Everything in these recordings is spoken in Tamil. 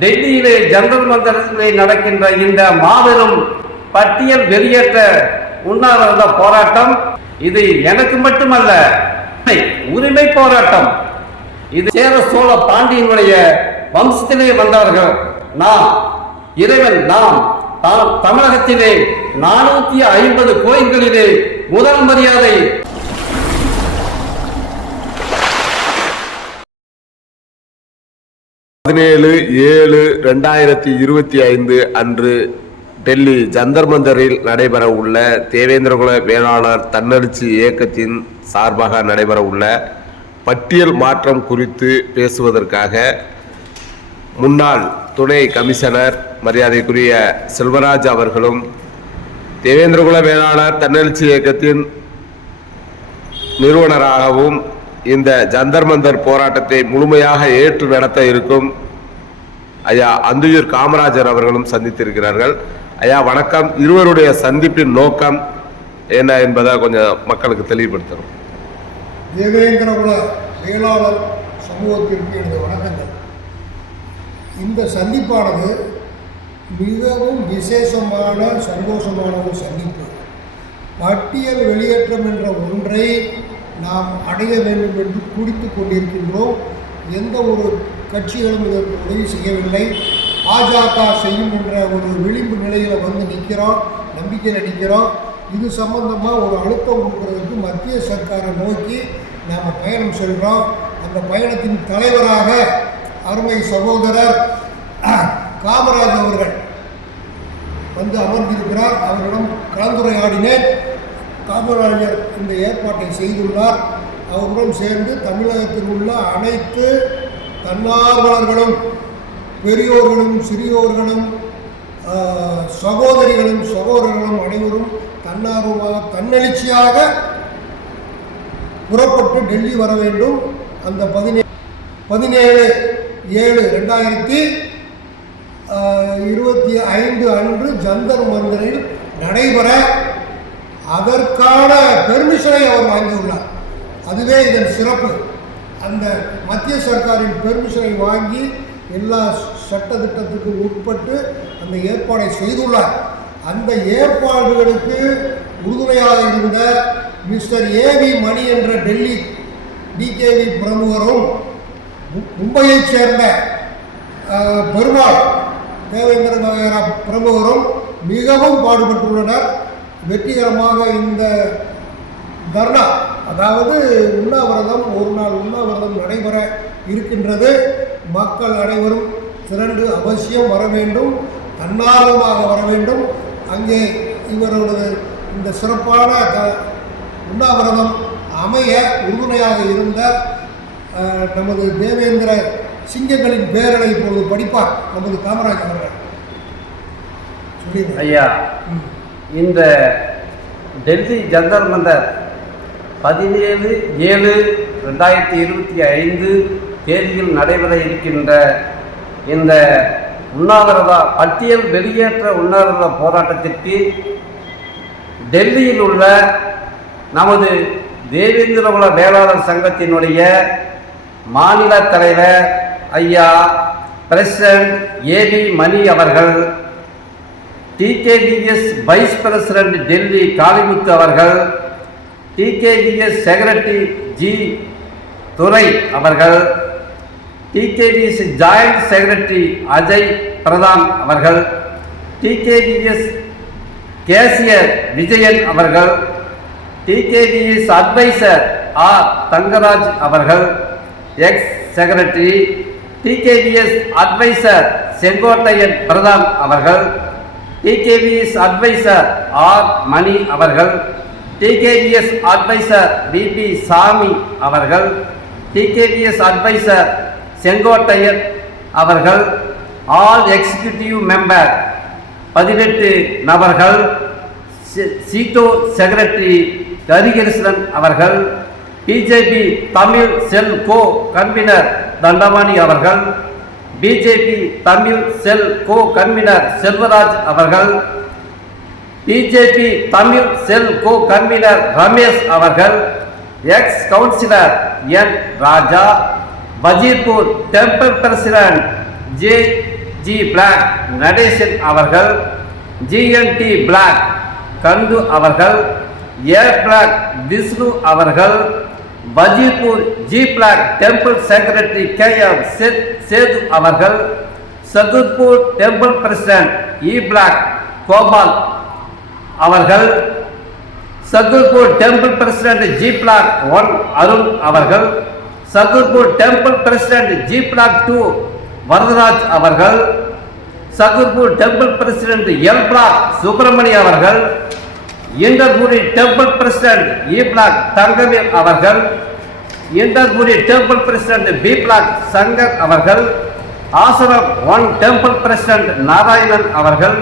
டெல்லியிலே ஜந்தர் மந்திரத்திலே நடக்கின்ற இந்த மாபெரும் பட்டியல் வெளியேற்ற உண்ணாவிரத போராட்டம் இது எனக்கு மட்டுமல்ல உரிமை போராட்டம். இது சேர சோழ பாண்டியனுடைய வம்சத்திலே வந்தார்கள். நாம் இறைவன் நாம் தாம் தமிழகத்திலே நானூத்தி ஐம்பது கோயில்களிலே முதல் மரியாதை பதினேழு ஏழு ரெண்டாயிரத்தி இருபத்தி ஐந்து அன்று டெல்லி ஜந்தர் மந்தரில் நடைபெற உள்ள தேவேந்திரகுல வேளாளர் தன்னெழுச்சி இயக்கத்தின் சார்பாக நடைபெற உள்ள பட்டியல் மாற்றம் குறித்து பேசுவதற்காக முன்னாள் துணை கமிஷனர் மரியாதைக்குரிய செல்வராஜ் அவர்களும் தேவேந்திரகுல வேளாளர் தன்னெழுச்சி இயக்கத்தின் நிறுவனராகவும் இந்த ஜந்தர் மந்தர் போராட்டத்தை முழுமையாக ஏற்று நடத்த இருக்கும் ஐயா அந்துயூர் காமராஜர் அவர்களும் சந்தித்திருக்கிறார்கள். ஐயா வணக்கம். இருவருடைய சந்திப்பின் நோக்கம் என்ன என்பதை கொஞ்சம் மக்களுக்கு தெளிவுபடுத்தணும். தேவேந்திரகுல செயலாளர் சமூகத்திற்கு எனது வணக்கங்கள். இந்த சந்திப்பானது மிகவும் விசேஷமான சந்தோஷமான ஒரு சந்திப்பு. பட்டியல் வெளியேற்றம் என்ற ஒன்றை நாம் அடைய வேண்டும் என்று குடித்து கொண்டிருக்கின்றோம். எந்த ஒரு கட்சிகளும் இதற்கு உதவி செய்யவில்லை. பாஜக செய்யும் என்ற ஒரு விளிம்பு நிலையில் வந்து நிற்கிறோம். நம்பிக்கையில் நிற்கிறோம். இது சம்பந்தமாக ஒரு அழுத்தம் கொடுக்கறதுக்கு மத்திய சர்க்காரை நோக்கி நாம் பயணம் செல்கிறோம் அந்த பயணத்தின் தலைவராக அருமை சகோதரர் காமராஜ் அவர்கள் வந்து அமர்ந்திருக்கிறார். அவரிடம் கலந்துரையாடினேன். காமராஜர் இந்த ஏற்பாட்டை செய்துள்ளார். அவருடன் சேர்ந்து தமிழகத்தில் உள்ள அனைத்து தன்னார்வலர்களும் பெரியோர்களும் சிறியோர்களும் சகோதரிகளும் சகோதரர்களும் அனைவரும் தன்னார்வமாக தன்னெழுச்சியாக புறப்பட்டு டெல்லி வர வேண்டும். அந்த பதினே பதினேழு ஏழு ரெண்டாயிரத்தி இருபத்தி ஐந்து அன்று ஜந்தர் மந்திரில் நடைபெற அதற்கான பெர்மிஷனை அவர் வாங்கியுள்ளார். அதுவே இதன் சிறப்பு. அந்த மத்திய சர்க்காரின் பெர்மிஷனை வாங்கி எல்லா சட்ட திட்டத்துக்கும் உட்பட்டு அந்த ஏற்பாடை செய்துள்ளார். அந்த ஏற்பாடுகளுக்கு உறுதுணையாக இருந்த மிஸ்டர் ஏவி மணி என்ற டெல்லி டிகேவி பிரமுகரும் மும்பையைச் சேர்ந்த பெருமாள் தேவேந்திர மகேரா பிரமுகரும் மிகவும் பாடுபட்டுள்ளனர். வெற்றிகரமாக இந்த தர்ணா அதாவது உண்ணாவிரதம் ஒரு நாள் உண்ணாவிரதம் நடைபெற இருக்கின்றது. மக்கள் அனைவரும் திரண்டு அவசியம் வர வேண்டும் தன்னார்வமாக வர வேண்டும். அங்கே இவரது இந்த சிறப்பான உண்ணாவிரதம் அமைய உறுதுணையாக இருந்த நமது தேவேந்திர சிங்கங்களின் பேரலை இப்பொழுது படிப்பார் நமது காமராஜ் அவர்கள். சொல்லிடுறேன் ஐயா இந்த டெல்லி ஜந்தர் மந்தர் பதினேழு ஏழு ரெண்டாயிரத்தி இருபத்தி ஐந்து தேதியில் நடைபெற இருக்கின்ற இந்த உண்ணாவிரதா பட்டியல் வெளியேற்ற உண்ணாவிரத போராட்டத்திற்கு டெல்லியில் உள்ள நமது தேவேந்திரகுல வேளாளர் சங்கத்தினுடைய மாநில தலைவர் ஐயா பிரசிடன்ட் ஏபி மணி அவர்கள் TKDS vice president Delhi Kalimuthu அவர்கள் டிகேடிஎஸ் செக்ரட்டரி ஜி துரை அவர்கள் TKDS joint secretary Ajay Pradhan அவர்கள் டிகேடிஎஸ் கேசியர் விஜயன் அவர்கள் டிகேடிஎஸ் அட்வைசர் ஆர் தங்கராஜ் அவர்கள் ex secretary TKDS adviser Sengottaiyan Pradhan அவர்கள் டிகேபிஎஸ் அட்வைசர் ஆர் மணி அவர்கள் டிகேபிஎஸ் அட்வைசர் பிபி சாமி அவர்கள் டிகேபிஎஸ் அட்வைசர் செங்கோட்டையன் அவர்கள் ஆல் எக்ஸிகியூட்டிவ் மெம்பர் பதினெட்டு நபர்கள் சீட்டோ செக்ரட்டரி ஹரிகிருஷ்ணன் அவர்கள் BJP Tamil cell co convener Dandapani அவர்கள் BJP Tamil cell co convener Selvaraj அவர்கள் BJP Tamil cell co convener Ramesh அவர்கள் ex councillor N Raja Bajirpur temple president J G block Natesan அவர்கள் ஜிஎன்டி பிளாக் கந்து அவர்கள் ஏ பிளாக் விஷ்ணு அவர்கள் Wazirpur G block temple secretary K M Sethu அவர்கள் Chattarpur temple president E block Gopal அவர்கள் Chattarpur temple president G block one Arun அவர்கள் Chattarpur temple president G block two Varadaraj அவர்கள் Chattarpur temple president L block Subramani அவர்கள் Inderpuri temple president E block Thangavel அவர்கள் Inderpuri temple president B block Shankar அவர்கள் Ashram one temple president Narayanan அவர்கள்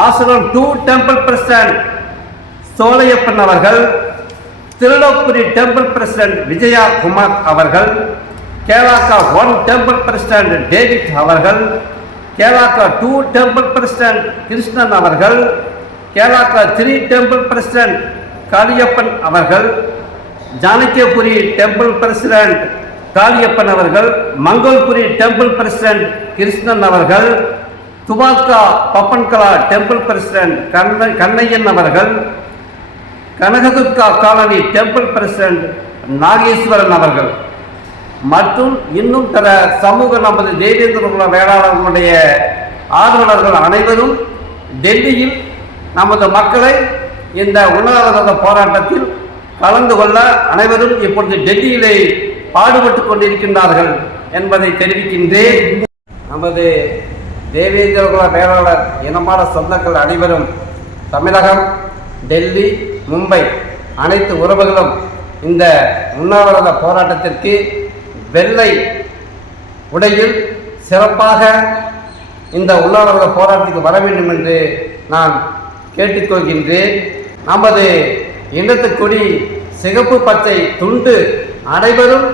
Ashram two temple president Solaiappan அவர்கள் திருலோப்புரி டெம்பிள் பிரசிடன்ட் விஜயா குமார் அவர்கள் கேலாக்கா ஒன் டெம்பிள் பிரசிடன்ட் டேவிட் அவர்கள் கேலாக்கா டூ டெம்பிள் பிரசிடன்ட் கிருஷ்ணன் அவர்கள் கேலாக்கா த்ரீ டெம்பிள் பிரசிடென்ட் காளியப்பன் அவர்கள் ஜானகியபுரி டெம்பிள் பிரசிடென்ட் காளியப்பன் அவர்கள் மங்கோல்புரி டெம்பிள் பிரசிடென்ட் கிருஷ்ணன் அவர்கள் துவாக்கா பப்பன்கலா டெம்பிள் பிரசிடென்ட் கண்ண கண்ணையன் அவர்கள் Kanakadurga colony temple president Nageswaran அவர்கள். மற்றும் இன்னும் பிற சமூக நமது தேவேந்திரகுல வேளாளர்களுடைய ஆர்வலர்கள் அனைவரும் டெல்லியில் நமது மக்களை இந்த உண்ணாவிரத போராட்டத்தில் கலந்து கொள்ள அனைவரும் இப்பொழுது டெல்லியிலே பாடுபட்டு கொண்டிருக்கின்றார்கள் என்பதை தெரிவிக்கின்றேன். நமது தேவேந்திரகுல பேராளர் இனமான சொந்தங்கள் அனைவரும் தமிழகம் டெல்லி மும்பை அனைத்து உறவுகளும் இந்த உண்ணாவிரத போராட்டத்திற்கு வெள்ளை உடையில் சிறப்பாக இந்த உண்ணாவிரத போராட்டத்துக்கு வர வேண்டும் என்று நான் கேட்டுக்கொள்கின்றேன் நமது இனத்து கொடி சிகப்பு பச்சை துண்டு அனைவரும்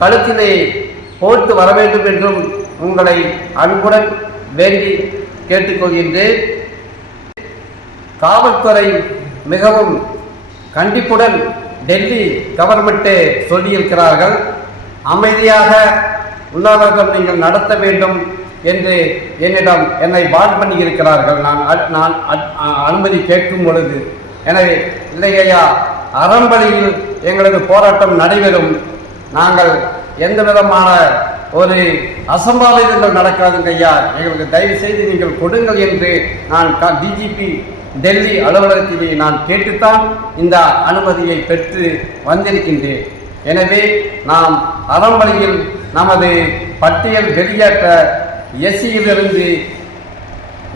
கழுத்திலே போட்டு வர வேண்டும் என்றும் உங்களை அன்புடன் வேண்டி கேட்டுக்கொள்கின்றேன் காவல்துறை மிகவும் கண்டிப்புடன் டெல்லி கவர்மெண்ட்டே சொல்லியிருக்கிறார்கள். அமைதியாக உள்ளவர்கள் நீங்கள் நடத்த வேண்டும். என்று என்னிடம் என்னை பான் பண்ணியிருக்கிறார்கள். நான் நான் அனுமதி கேட்கும் பொழுது எனவே இல்லையா அறம்பலியில் எங்களது போராட்டம் நடைபெறும். நாங்கள் எந்த விதமான ஒரு அசம்பாவிதங்கள் நடக்காதுங்க ஐயா. எங்களுக்கு தயவு செய்து நீங்கள் கொடுங்கள் என்று நான் டிஜிபி டெல்லி அலுவலகத்திலே நான் கேட்டுத்தான் இந்த அனுமதியை பெற்று வந்திருக்கின்றேன். எனவே நாம் அறம்பலியில் நமது பட்டியல் வெளியேற்ற எஸ்சியிலிருந்து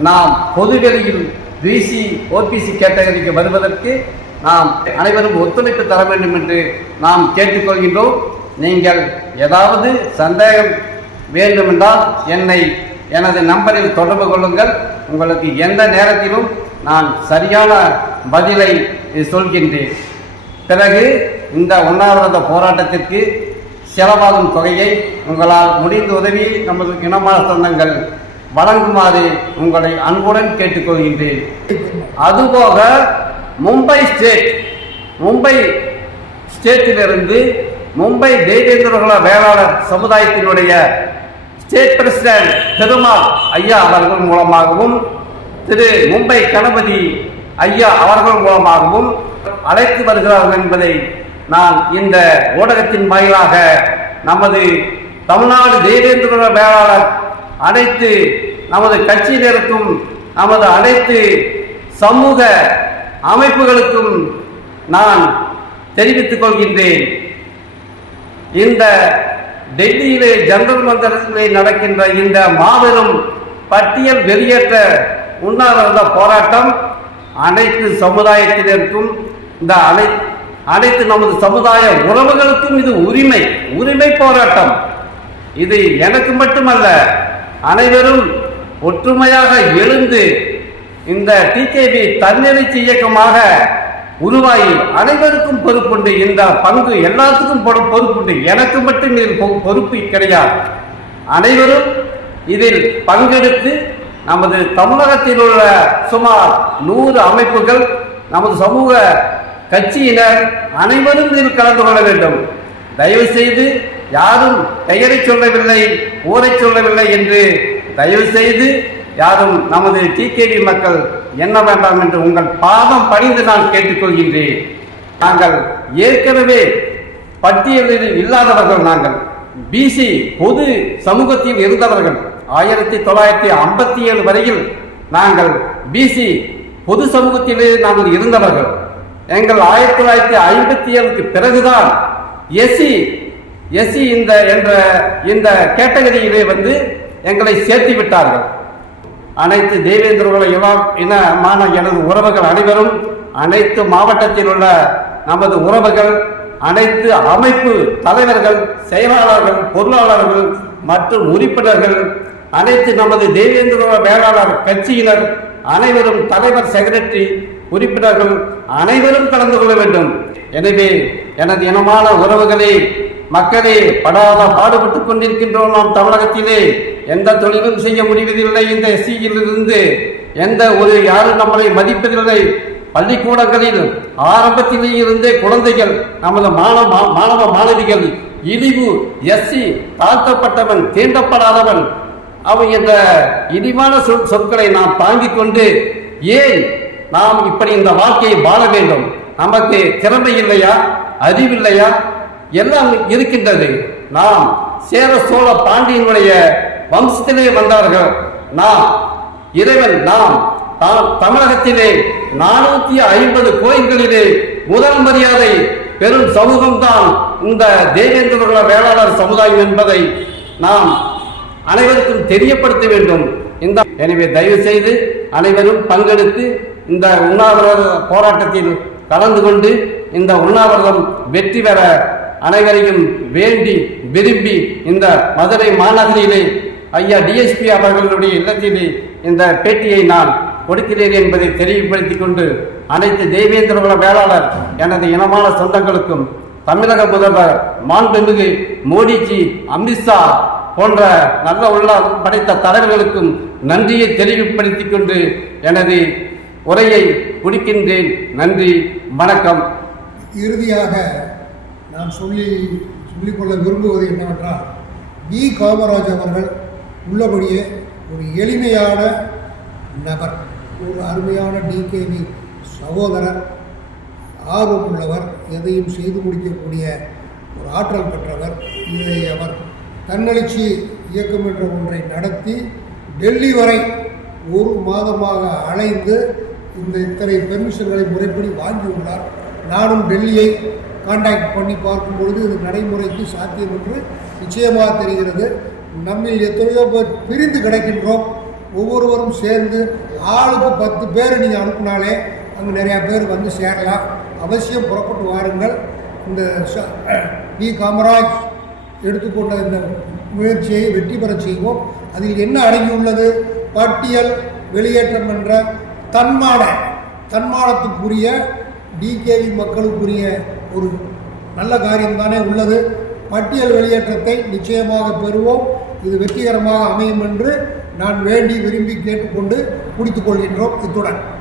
நாம் பொதுவெளியில் பிசி ஓபிசி கேட்டகரிக்கு வருவதற்கு நாம் அனைவரும் ஒத்துழைப்பு தர வேண்டும் என்று நாம் கேட்டுக்கொள்கின்றோம். நீங்கள் ஏதாவது சந்தேகம் வேண்டுமென்றால் என்னை எனது நம்பரில் தொடர்பு கொள்ளுங்கள். உங்களுக்கு எந்த நேரத்திலும் நான் சரியான பதிலை சொல்கின்றேன். பிறகு இந்த உண்ணாவிரத போராட்டத்திற்கு செலவாகும் தொகையை உங்களால் முடிந்த உதவி நமது இனமான சொந்தங்கள் வழங்குமாறு உங்களை அன்புடன் கேட்டுக்கொள்கின்றேன். அதுபோக மும்பை ஸ்டேட் மும்பை ஸ்டேட்டிலிருந்து மும்பை தேவேந்திரகுல வேளாளர் சமுதாயத்தினுடைய ஸ்டேட் பிரசிடென்ட் பெருமாள் ஐயா அவர்கள் மூலமாகவும் திரு மும்பை கணபதி ஐயா அவர்கள் மூலமாகவும் அழைத்து வருகிறார்கள் என்பதை நான் இந்த ஊடகத்தின் வாயிலாக நமது தமிழ்நாடு தேவேந்திர வேளாளர் அனைத்து நமது கட்சியினருக்கும் நமது அனைத்து சமூக அமைப்புகளுக்கும் நான் தெரிவித்துக் கொள்கின்றேன். இந்த டெல்லியிலே ஜந்தர் மந்திரத்திலே நடக்கின்ற இந்த மாபெரும் பட்டியல் வெளியேற்ற உண்ணாவிரத போராட்டம் அனைத்து சமுதாயத்தினருக்கும் இந்த அனை அனைத்து நமது சமுதாய உறவுகளுக்கும் இது உரிமை உரிமை போராட்டம். இது எனக்கு மட்டுமல்ல அனைவரும் ஒற்றுமையாக எழுந்து இந்த டிகேபி தன்னெழுச்சி இயக்கமாக உருவாகி அனைவருக்கும் பொறுப்புண்டு இந்த பங்கு எல்லாத்துக்கும் பொறுப்புண்டு. எனக்கு மட்டும் இதில் பொறுப்பு கிடையாது. அனைவரும் இதில் பங்கெடுத்து நமது தமிழகத்தில் உள்ள சுமார் நூறு அமைப்புகள் நமது சமூக கட்சியினர் அனைவரும் இதில் கலந்து கொள்ள வேண்டும். தயவு செய்து யாரும் பெயரை சொல்லவில்லை ஊரை சொல்லவில்லை என்று தயவு செய்து யாரும் நமது டிகேடி மக்கள் என்ன வேண்டாம் என்று உங்கள் பாதம் பணிந்து நான் கேட்டுக்கொள்கின்றேன். நாங்கள் ஏற்கனவே பட்டியலில் இல்லாதவர்கள் நாங்கள். பிசி பொது சமூகத்தில் இருந்தவர்கள். ஆயிரத்தி தொள்ளாயிரத்தி ஐம்பத்தி ஏழு வரையில் நாங்கள் பிசி பொது சமூகத்திலே நாங்கள் இருந்தவர்கள். எங்கள் ஆயிரத்தி தொள்ளாயிரத்தி ஐம்பத்தி ஏழுக்கு பிறகுதான் எஸ்சி எஸ்சி இந்த என்ற இந்த கேட்டகரியிலே வந்து எங்களை சேர்த்து விட்டார்கள். அனைத்து தேவேந்திரகுல இளம் இனமான எனது உறவுகள் அனைவரும் அனைத்து மாவட்டத்தில் உள்ள நமது உறவுகள் அனைத்து அமைப்பு தலைவர்கள் செயலாளர்கள் பொருளாளர்கள் மற்றும் உறுப்பினர்கள் அனைத்து நமது தேவேந்திர வேளாளர் கட்சியினர் அனைவரும் தலைவர் செக்ரட்டரி உறுப்பினர்கள் அனைவரும் கலந்து கொள்ள வேண்டும். எனவே எனது இனமான உறவுகளே மக்களே படாத பாடுபட்டுக் கொண்டிருக்கின்றோம் நாம் தமிழகத்திலே. எந்த தொழிலும் செய்ய முடிவதில்லை இந்த எஸ்சியிலிருந்து எந்த ஒரு யாரும் நம்மளை மதிப்பதில்லை. பள்ளிக்கூடங்களில் ஆரம்பத்திலே இருந்தே குழந்தைகள் நமது மாணவ மாணவ மாணவிகள் இழிவு எஸ்சி தாழ்த்தப்பட்டவன் தீண்டப்படாதவன் அவன் இந்த இனிவான சொல் சொற்களை நாம் தாங்கிக் கொண்டு ஏன் நாம் இப்படி இந்த வாழ்க்கையை வாழ வேண்டும்? நமக்கு திறமை இல்லையா? அறிவில்லையா? எல்லாம் இருக்கின்றது. நாம் சேர சோழ பாண்டியனுடைய வம்சத்திலே வந்தார்கள். நாம் இறைவன் நாம் தமிழகத்திலே நானூத்தி ஐம்பது கோயில்களிலே முதல் மரியாதை பெரும் சமூகம்தான் இந்த தேவேந்திரகுல வேளாளர் சமுதாயம் என்பதை நாம் அனைவருக்கும் தெரியப்படுத்த வேண்டும். இந்த எனவே தயவு செய்து அனைவரும் பங்கெடுத்து இந்த உண்ணாவிரத போராட்டத்தில் கலந்து கொண்டு இந்த உண்ணாவிரதம் வெற்றி பெற அனைவரையும் வேண்டி விரும்பி இந்த மதுரை மாநகரிலே ஐயா டிஎஸ்பி அவர்களுடைய இல்லத்திலே இந்த பேட்டியை நான் கொடுக்கிறேன் என்பதை தெளிவுபடுத்திக் கொண்டு அனைத்து தேவேந்திரகுல வேளாளர் எனது இனமான சொந்தங்களுக்கும் தமிழக முதல்வர் மாண்புமிகு மோடிஜி அமித்ஷா போன்ற நல்ல உள்ளம் படைத்த தலைவர்களுக்கும் நன்றியை தெளிவுபடுத்திக் கொண்டு எனது உரையை முடிக்கின்றேன். நன்றி வணக்கம். இறுதியாக நான் சொல்லி சொல்லிக்கொள்ள விரும்புவது என்னவென்றால் வி. காமராஜ் அவர்கள் உள்ளபடியே ஒரு எளிமையான நபர் ஒரு அருமையான டிகேவி சகோதரர் ஆர்வம் உள்ளவர் எதையும் செய்து முடிக்கக்கூடிய ஒரு ஆற்றல் பெற்றவர் இதை அவர் தன்னெழுச்சி இயக்கம் என்ற ஒன்றை நடத்தி டெல்லி வரை ஒரு மாதமாக அலைந்து இந்த இத்தனை பெர்மிஷன்களை முறைப்படி வாங்கியுள்ளார் நானும் டெல்லியை காண்டாக்ட் பண்ணி பார்க்கும் பொழுது இது நடைமுறைக்கு சாத்தியம் என்று நிச்சயமாக தெரிகிறது. நம்மில் எத்தனையோ பேர் பிரிந்து கிடைக்கின்றோம். ஒவ்வொருவரும் சேர்ந்து ஆளுக்கு பத்து பேர் நீங்கள் அனுப்புனாலே அங்கே நிறையா பேர் வந்து சேரலாம். அவசியம் புறப்பட்டு வாருங்கள். இந்த பி வி. காமராஜ் எடுத்துக்கொண்ட இந்த முயற்சியை வெற்றி பெறச் செய்வோம். அதில் என்ன அடங்கியுள்ளது? பட்டியல் வெளியேற்றம் என்ற தன்மான தன்மானத்துக்குரிய டிகேவி மக்களுக்குரிய ஒரு நல்ல காரியம்தானே உள்ளது. பட்டியல் வெளியேற்றத்தை நிச்சயமாக பெறுவோம். இது வெற்றிகரமாக அமையும் என்று நான் வேண்டி விரும்பி கேட்டுக்கொண்டு முடித்துக் கொள்கின்றோம். இத்துடன்.